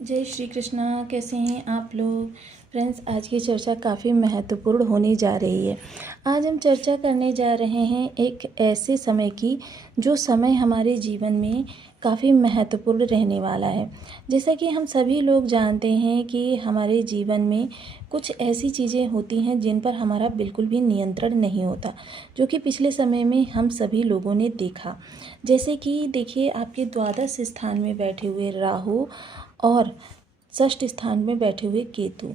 जय श्री कृष्णा। कैसे हैं आप लोग फ्रेंड्स। आज की चर्चा काफ़ी महत्वपूर्ण होने जा रही है। आज हम चर्चा करने जा रहे हैं एक ऐसे समय की जो समय हमारे जीवन में काफ़ी महत्वपूर्ण रहने वाला है। जैसा कि हम सभी लोग जानते हैं कि हमारे जीवन में कुछ ऐसी चीज़ें होती हैं जिन पर हमारा बिल्कुल भी नियंत्रण नहीं होता, जो कि पिछले समय में हम सभी लोगों ने देखा। जैसे कि देखिए, आपके द्वादश स्थान में बैठे हुए राहु और षष्ठ स्थान में बैठे हुए केतु,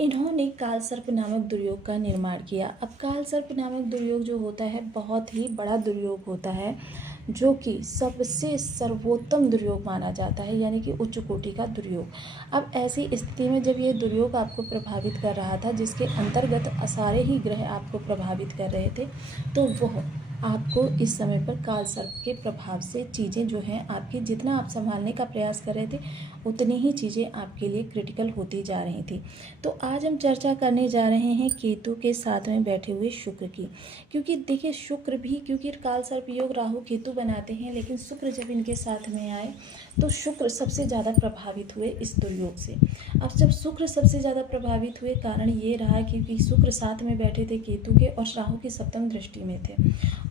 इन्होंने काल सर्प नामक दुर्योग का निर्माण किया। अब काल सर्प नामक दुर्योग जो होता है बहुत ही बड़ा दुर्योग होता है, जो कि सबसे सर्वोत्तम दुर्योग माना जाता है, यानी कि उच्च कोटि का दुर्योग। अब ऐसी स्थिति में जब ये दुर्योग आपको प्रभावित कर रहा था, जिसके अंतर्गत सारे ही ग्रह आपको प्रभावित कर रहे थे, तो वह आपको इस समय पर काल सर्प के प्रभाव से चीज़ें जो हैं आपकी, जितना आप संभालने का प्रयास कर रहे थे उतनी ही चीज़ें आपके लिए क्रिटिकल होती जा रही थी। तो आज हम चर्चा करने जा रहे हैं केतु के साथ में बैठे हुए शुक्र की। क्योंकि देखिए, शुक्र भी, क्योंकि काल सर्प योग राहु केतु बनाते हैं, लेकिन शुक्र जब इनके साथ में आए तो शुक्र सबसे ज़्यादा प्रभावित हुए इस दुर्योग से। अब जब शुक्र सबसे ज़्यादा प्रभावित हुए, कारण ये रहा क्योंकि शुक्र साथ में बैठे थे केतु के और राहु की सप्तम दृष्टि में थे।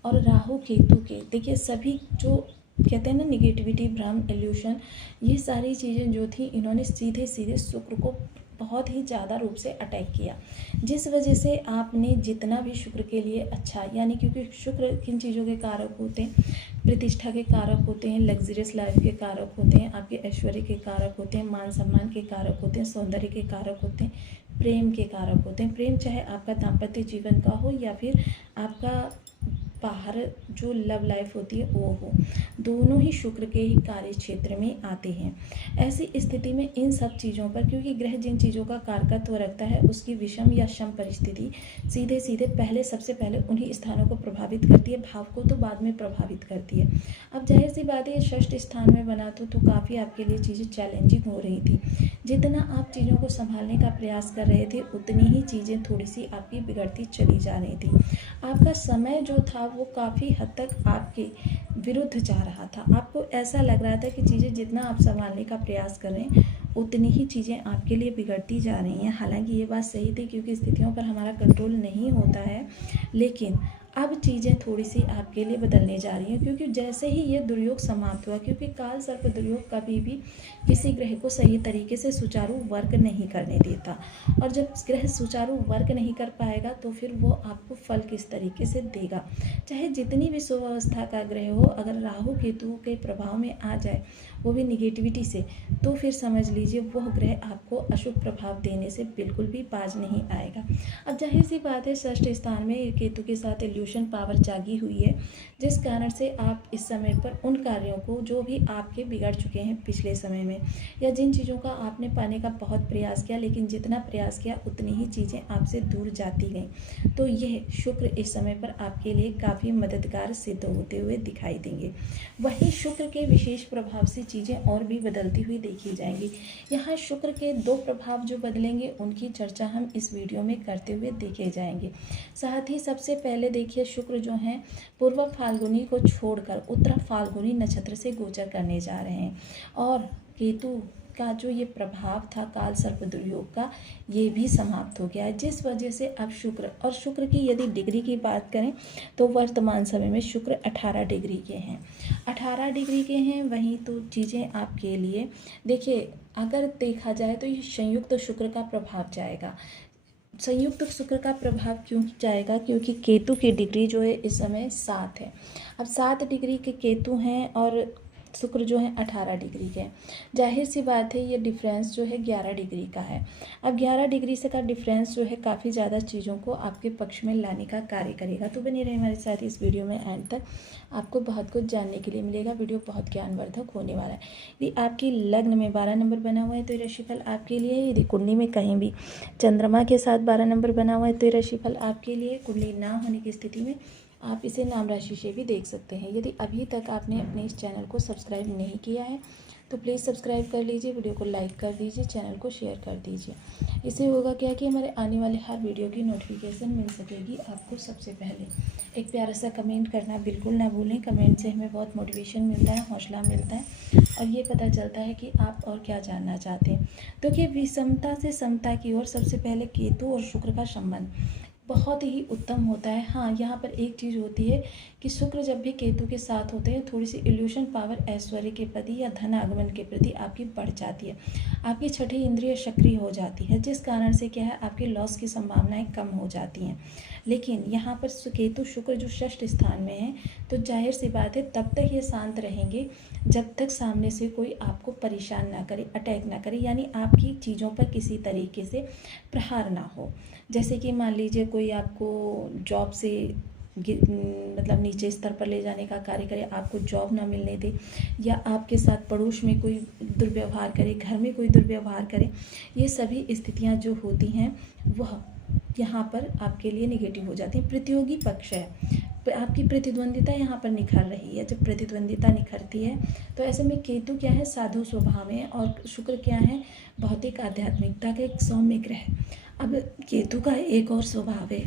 और राहु केतु के देखिए सभी जो कहते हैं ना, निगेटिविटी, भ्रम, इल्यूशन, ये सारी चीज़ें जो थी, इन्होंने सीधे सीधे शुक्र को बहुत ही ज़्यादा रूप से अटैक किया, जिस वजह से आपने जितना भी शुक्र के लिए अच्छा, यानी क्योंकि शुक्र किन चीज़ों के कारक होते हैं, प्रतिष्ठा के कारक होते हैं, लग्जरियस लाइफ के कारक होते हैं, आपके ऐश्वर्य के कारक होते हैं, मान सम्मान के कारक होते हैं, सौंदर्य के कारक होते हैं, प्रेम के कारक होते हैं। प्रेम चाहे आपका दाम्पत्य जीवन का हो या फिर आपका बाहर जो लव लाइफ होती है वो हो, दोनों ही शुक्र के ही कार्य क्षेत्र में आते हैं। ऐसी स्थिति में इन सब चीज़ों पर, क्योंकि ग्रह जिन चीज़ों का कारकत्व रखता है उसकी विषम या सम परिस्थिति सीधे सीधे सबसे पहले उन्हीं स्थानों को प्रभावित करती है, भाव को तो बाद में प्रभावित करती है। अब जाहिर सी बात है, षष्ठ स्थान में बना तो काफ़ी आपके लिए चीज़ें चैलेंजिंग हो रही थी। जितना आप चीज़ों को संभालने का प्रयास कर रहे थे उतनी ही चीज़ें थोड़ी सी आपकी बिगड़ती चली जा रही थी। आपका समय जो था वो काफ़ी हद तक आपके विरुद्ध जा रहा था। आपको ऐसा लग रहा था कि चीज़ें जितना आप संभालने का प्रयास कर रहे हैं उतनी ही चीज़ें आपके लिए बिगड़ती जा रही हैं। हालांकि ये बात सही थी, क्योंकि स्थितियों पर हमारा कंट्रोल नहीं होता है, लेकिन अब चीज़ें थोड़ी सी आपके लिए बदलने जा रही हैं। क्योंकि जैसे ही ये दुर्योग समाप्त हुआ, क्योंकि काल सर्प दुर्योग कभी भी किसी ग्रह को सही तरीके से सुचारू वर्क नहीं करने देता, और जब ग्रह सुचारू वर्क नहीं कर पाएगा तो फिर वो आपको फल किस तरीके से देगा। चाहे जितनी भी सुव्यवस्था का ग्रह हो, अगर राहु केतु के प्रभाव में आ जाए, वो भी निगेटिविटी से, तो फिर समझ लीजिए वह ग्रह आपको अशुभ प्रभाव देने से बिल्कुल भी बाज नहीं आएगा। अब जाहिर सी बात है, षष्ठ स्थान में केतु के साथ इल्यूशन पावर जागी हुई है, जिस कारण से आप इस समय पर उन कार्यों को जो भी आपके बिगड़ चुके हैं पिछले समय में, या जिन चीज़ों का आपने पाने का बहुत प्रयास किया, लेकिन जितना प्रयास किया उतनी ही चीज़ें आपसे दूर जाती गईं, तो यह शुक्र इस समय पर आपके लिए काफ़ी मददगार सिद्ध होते हुए दिखाई देंगे। वहीं शुक्र के विशेष प्रभाव से चीज़ें और भी बदलती हुई देखी जाएंगी। यहाँ शुक्र के दो प्रभाव जो बदलेंगे उनकी चर्चा हम इस वीडियो में करते हुए देखे जाएंगे। साथ ही सबसे पहले देखिए, शुक्र जो हैं पूर्व फाल्गुनी को छोड़कर उत्तर फाल्गुनी नक्षत्र से गोचर करने जा रहे हैं, और केतु का जो ये प्रभाव था काल सर्प दुर्योग का, ये भी समाप्त हो गया है, जिस वजह से अब शुक्र की यदि डिग्री की बात करें तो वर्तमान समय में शुक्र 18 डिग्री के हैं। 18 डिग्री के हैं, वहीं तो चीज़ें आपके लिए देखिए, अगर देखा जाए तो ये संयुक्त शुक्र का प्रभाव जाएगा। संयुक्त शुक्र का प्रभाव क्यों जाएगा? क्योंकि केतु की डिग्री जो है इस समय 7 है। अब 7 डिग्री के केतु हैं और शुक्र जो है 18 डिग्री के। जाहिर सी बात है, ये डिफरेंस जो है 11 डिग्री का है। अब 11 डिग्री से का डिफरेंस जो है काफ़ी ज़्यादा चीज़ों को आपके पक्ष में लाने का कार्य करेगा। तो बने रहे हमारे साथ इस वीडियो में एंड तक, आपको बहुत कुछ जानने के लिए मिलेगा। वीडियो बहुत ज्ञानवर्धक होने वाला है। यदि आपकी लग्न में 12 नंबर बना हुआ है तो ये राशिफल आपके लिए है। यदि कुंडली में कहीं भी चंद्रमा के साथ 12 नंबर बना हुआ है तो ये राशिफल आपके लिए। कुंडली ना होने की स्थिति में आप इसे नाम राशि से भी देख सकते हैं। यदि अभी तक आपने अपने इस चैनल को सब्सक्राइब नहीं किया है तो प्लीज़ सब्सक्राइब कर लीजिए, वीडियो को लाइक कर दीजिए, चैनल को शेयर कर दीजिए। इससे होगा क्या कि हमारे आने वाले हर वीडियो की नोटिफिकेशन मिल सकेगी आपको सबसे पहले। एक प्यारा सा कमेंट करना बिल्कुल ना भूलें, कमेंट से हमें बहुत मोटिवेशन मिलता है, हौसला मिलता है और ये पता चलता है कि आप और क्या जानना चाहते हैं। तो कि विषमता से समता की ओर सबसे पहले केतु और शुक्र का संबंध बहुत ही उत्तम होता है। हाँ, यहाँ पर एक चीज़ होती है कि शुक्र जब भी केतु के साथ होते हैं थोड़ी सी इल्यूशन पावर ऐश्वर्य के प्रति या धन आगमन के प्रति आपकी बढ़ जाती है, आपकी छठी इंद्रिय सक्रिय हो जाती है, जिस कारण से क्या है आपकी लॉस की संभावनाएं कम हो जाती हैं। लेकिन यहाँ पर केतु शुक्र जो षष्ठ स्थान में है, तो जाहिर सी बात है तब तक ये शांत रहेंगे जब तक सामने से कोई आपको परेशान ना करे, अटैक ना करे, यानी आपकी चीज़ों पर किसी तरीके से प्रहार ना हो। जैसे कि मान लीजिए कोई आपको जॉब से मतलब नीचे स्तर पर ले जाने का कार्य करे, आपको जॉब ना मिलने दे, या आपके साथ पड़ोस में कोई दुर्व्यवहार करे, घर में कोई दुर्व्यवहार करे, ये सभी स्थितियां जो होती हैं वह यहाँ पर आपके लिए नेगेटिव हो जाती है। प्रतियोगी पक्ष है, आपकी प्रतिद्वंदिता यहाँ पर निखर रही है। जब प्रतिद्वंदिता निखरती है तो ऐसे में केतु क्या है, साधु स्वभाव है, और शुक्र क्या है, भौतिक आध्यात्मिकता का एक सौम्य ग्रह। अब केतु का एक और स्वभाव है,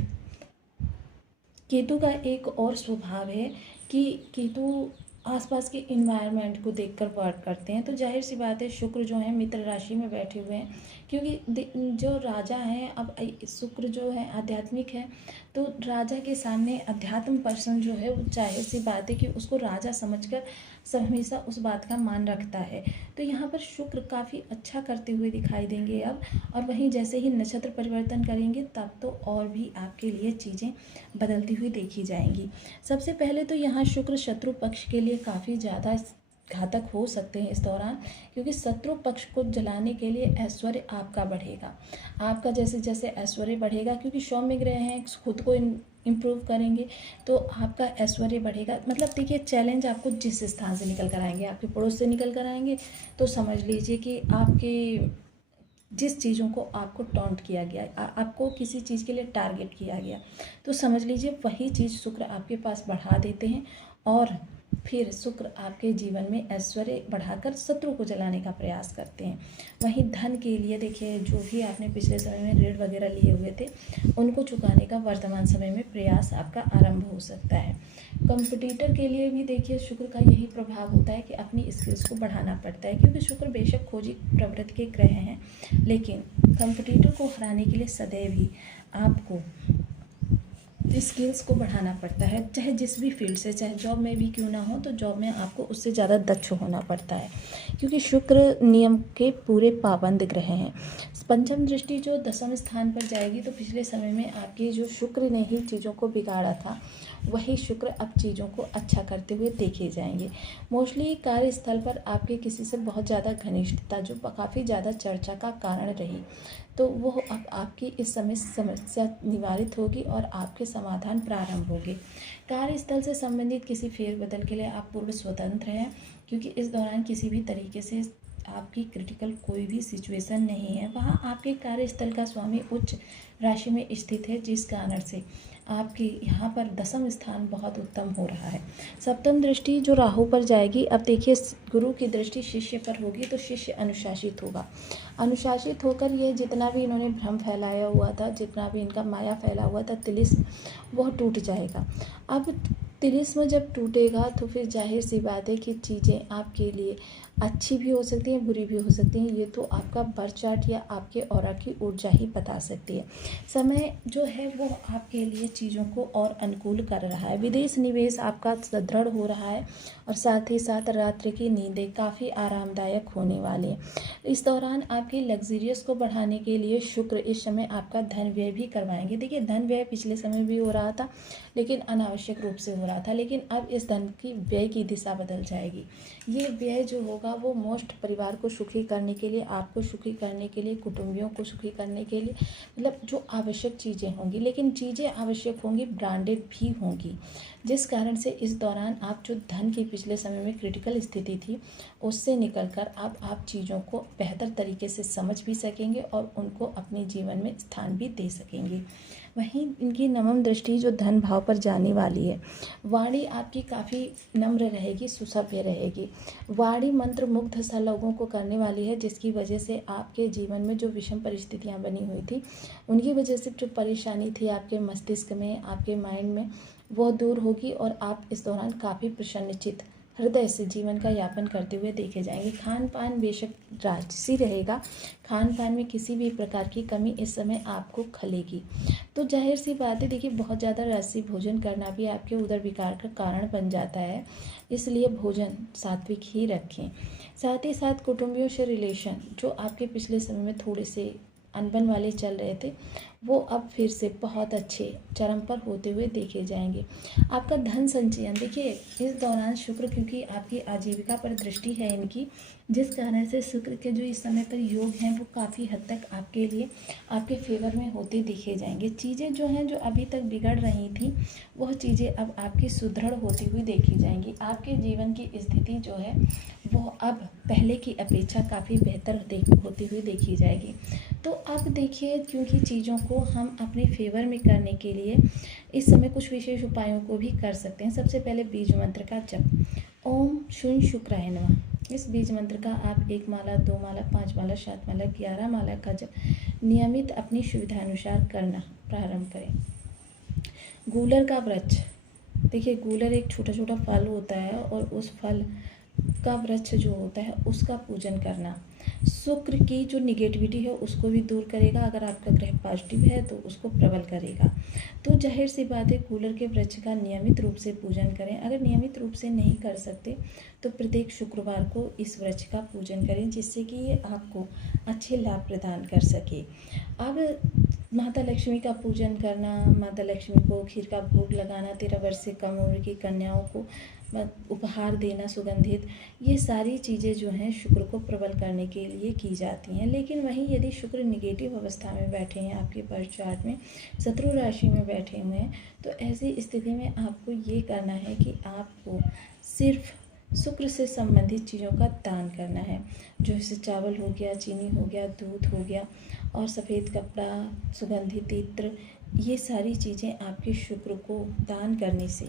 केतु का एक और स्वभाव है कि केतु आसपास के इन्वायरमेंट को देखकर वर्क करते हैं। तो जाहिर सी बात है शुक्र जो है मित्र राशि में बैठे हुए हैं, क्योंकि जो राजा हैं, अब शुक्र जो है आध्यात्मिक है, तो राजा के सामने अध्यात्म पर्सन जो है वो जाहिर सी बात है कि उसको राजा समझकर सब हमेशा उस बात का मान रखता है। तो यहाँ पर शुक्र काफ़ी अच्छा करते हुए दिखाई देंगे अब, और वहीं जैसे ही नक्षत्र परिवर्तन करेंगे तब तो और भी आपके लिए चीज़ें बदलती हुई देखी जाएंगी। सबसे पहले तो यहाँ शुक्र शत्रु पक्ष के लिए काफ़ी ज़्यादा घातक हो सकते हैं इस दौरान, क्योंकि शत्रु पक्ष को जलाने के लिए ऐश्वर्य आपका बढ़ेगा। आपका जैसे जैसे ऐश्वर्य बढ़ेगा, क्योंकि सौम्य ग्रह हैं, खुद को इम्प्रूव करेंगे तो आपका ऐश्वर्य बढ़ेगा। मतलब देखिए, चैलेंज आपको जिस स्थान से निकल कर आएंगे, आपके पड़ोस से निकल कर आएंगे, तो समझ लीजिए कि आपके जिस चीज़ों को आपको टॉन्ट किया गया, आपको किसी चीज़ के लिए टारगेट किया गया, तो समझ लीजिए वही चीज़ शुक्र आपके पास बढ़ा देते हैं, और फिर शुक्र आपके जीवन में ऐश्वर्य बढ़ाकर शत्रु को जलाने का प्रयास करते हैं। वहीं धन के लिए देखिए, जो भी आपने पिछले समय में ऋण वगैरह लिए हुए थे उनको चुकाने का वर्तमान समय में प्रयास आपका आरंभ हो सकता है। कंपटीटर के लिए भी देखिए शुक्र का यही प्रभाव होता है कि अपनी स्किल्स को बढ़ाना पड़ता है, क्योंकि शुक्र बेशक खोजी प्रवृत्ति के ग्रह हैं, लेकिन कंपटीटर को हराने के लिए सदैव ही आपको स्किल्स को बढ़ाना पड़ता है, चाहे जिस भी फील्ड से, चाहे जॉब में भी क्यों ना हो, तो जॉब में आपको उससे ज़्यादा दक्ष होना पड़ता है, क्योंकि शुक्र नियम के पूरे पाबंद ग्रह हैं। पंचम दृष्टि जो दसम स्थान पर जाएगी, तो पिछले समय में आपके जो शुक्र ने ही चीज़ों को बिगाड़ा था, वही शुक्र अब चीज़ों को अच्छा करते हुए देखे जाएंगे। मोस्टली कार्यस्थल पर आपके किसी से बहुत ज़्यादा घनिष्ठता जो काफ़ी ज़्यादा चर्चा का कारण रही, तो वो अब आपकी इस समय समस्या निवारित होगी और आपके समाधान प्रारंभ होंगे। कार्यस्थल से संबंधित किसी फेरबदल के लिए आप पूर्ण स्वतंत्र हैं, क्योंकि इस दौरान किसी भी तरीके से आपकी क्रिटिकल कोई भी सिचुएशन नहीं है। वहाँ आपके कार्यस्थल का स्वामी उच्च राशि में स्थित है, जिस कारण से आपके यहाँ पर दसम स्थान बहुत उत्तम हो रहा है। सप्तम दृष्टि जो राहु पर जाएगी, अब देखिए गुरु की दृष्टि शिष्य पर होगी, तो शिष्य अनुशासित होगा। अनुशासित होकर ये जितना भी इन्होंने भ्रम फैलाया हुआ था, जितना भी इनका माया फैला हुआ था, तिलिस्म, वह टूट जाएगा। अब तिलिस्म जब टूटेगा तो फिर जाहिर सी बात है कि चीज़ें आपके लिए अच्छी भी हो सकती हैं, बुरी भी हो सकती हैं। ये तो आपका बर्थ चार्ट या आपके ऑरा की ऊर्जा ही बता सकती है। समय जो है वो आपके लिए चीज़ों को और अनुकूल कर रहा है। विदेश निवेश आपका दृढ़ हो रहा है, और साथ ही साथ रात्रि की नींदें काफ़ी आरामदायक होने वाली हैं। इस दौरान आपकी लग्जरियस को बढ़ाने के लिए शुक्र इस समय आपका धन व्यय भी करवाएंगे। देखिए, धन व्यय पिछले समय भी हो रहा था, लेकिन अनावश्यक रूप से हो रहा था, लेकिन अब इस धन की व्यय की दिशा बदल जाएगी। ये व्यय जो होगा वो मोस्ट परिवार को सुखी करने के लिए, आपको सुखी करने के लिए, कुटुंबियों को सुखी करने के लिए, मतलब जो आवश्यक चीज़ें होंगी, लेकिन चीज़ें आवश्यक होंगी, ब्रांडेड भी होंगी, जिस कारण से इस दौरान आप जो धन की पिछले समय में क्रिटिकल स्थिति थी उससे निकलकर अब आप चीज़ों को बेहतर तरीके से समझ भी सकेंगे और उनको अपने जीवन में स्थान भी दे सकेंगे। वहीं इनकी नवम दृष्टि जो धन भाव पर जाने वाली है, वाणी आपकी काफ़ी नम्र रहेगी, सुसभ्य रहेगी। वाणी मंत्र मुग्ध सा लोगों को करने वाली है, जिसकी वजह से आपके जीवन में जो विषम परिस्थितियाँ बनी हुई थी, उनकी वजह से जो परेशानी थी आपके मस्तिष्क में, आपके माइंड में, वो दूर होगी और आप इस दौरान काफ़ी प्रसन्नचित्त हृदय से जीवन का यापन करते हुए देखे जाएंगे। खान पान बेशक राजसी रहेगा, खान पान में किसी भी प्रकार की कमी इस समय आपको खलेगी। तो जाहिर सी बात है, देखिए बहुत ज़्यादा राजसी भोजन करना भी आपके उदर विकार का कारण बन जाता है, इसलिए भोजन सात्विक ही रखें। साथ ही साथ कुटुंबियों से रिलेशन जो आपके पिछले समय में थोड़े से अनबन वाले चल रहे थे, वो अब फिर से बहुत अच्छे चरम पर होते हुए देखे जाएंगे। आपका धन संचयन, देखिए इस दौरान शुक्र, क्योंकि आपकी आजीविका पर दृष्टि है इनकी, जिस कारण से शुक्र के जो इस समय पर योग हैं वो काफ़ी हद तक आपके लिए आपके फेवर में होते दिखे जाएंगे। चीज़ें जो हैं जो अभी तक बिगड़ रही थी, वह चीज़ें अब आपकी सुदृढ़ होती हुई देखी जाएंगी। आपके जीवन की स्थिति जो है वो अब पहले की अपेक्षा काफ़ी बेहतर होती हुई देखी जाएगी। तो अब देखिए, क्योंकि चीज़ों को हम अपने फेवर में करने के लिए इस समय कुछ विशेष उपायों को भी कर सकते हैं। सबसे पहले बीज मंत्र का जप, ओम शून्य शुक्राय नमः। इस बीज मंत्र का आप 1 माला, 2 माला, 5 माला, 7 माला, 11 माला का जप नियमित अपनी सुविधानुसार करना प्रारंभ करें। गूलर का वृक्ष, देखिए गूलर एक छोटा छोटा फल होता है और उस फल का वृक्ष जो होता है उसका पूजन करना शुक्र की जो निगेटिविटी है उसको भी दूर करेगा। अगर आपका ग्रह पॉजिटिव है तो उसको प्रबल करेगा। तो जाहिर सी बात है, गूलर के वृक्ष का नियमित रूप से पूजन करें। अगर नियमित रूप से नहीं कर सकते तो प्रत्येक शुक्रवार को इस वृक्ष का पूजन करें, जिससे कि ये आपको अच्छे लाभ प्रदान कर सके। अब माता लक्ष्मी का पूजन करना, माता लक्ष्मी को खीर का भोग लगाना, 13 वर्ष से कम उम्र की कन्याओं को उपहार देना सुगंधित, ये सारी चीज़ें जो हैं शुक्र को प्रबल करने के लिए की जाती हैं। लेकिन वहीं यदि शुक्र निगेटिव अवस्था में बैठे हैं, आपके बर्थ चार्ट में शत्रु राशि में बैठे हुए हैं, तो ऐसी स्थिति में आपको ये करना है कि आपको सिर्फ शुक्र से संबंधित चीज़ों का दान करना है। जैसे चावल हो गया, चीनी हो गया, दूध हो गया और सफ़ेद कपड़ा, सुगंधित इत्र, ये सारी चीज़ें आपके शुक्र को दान करने से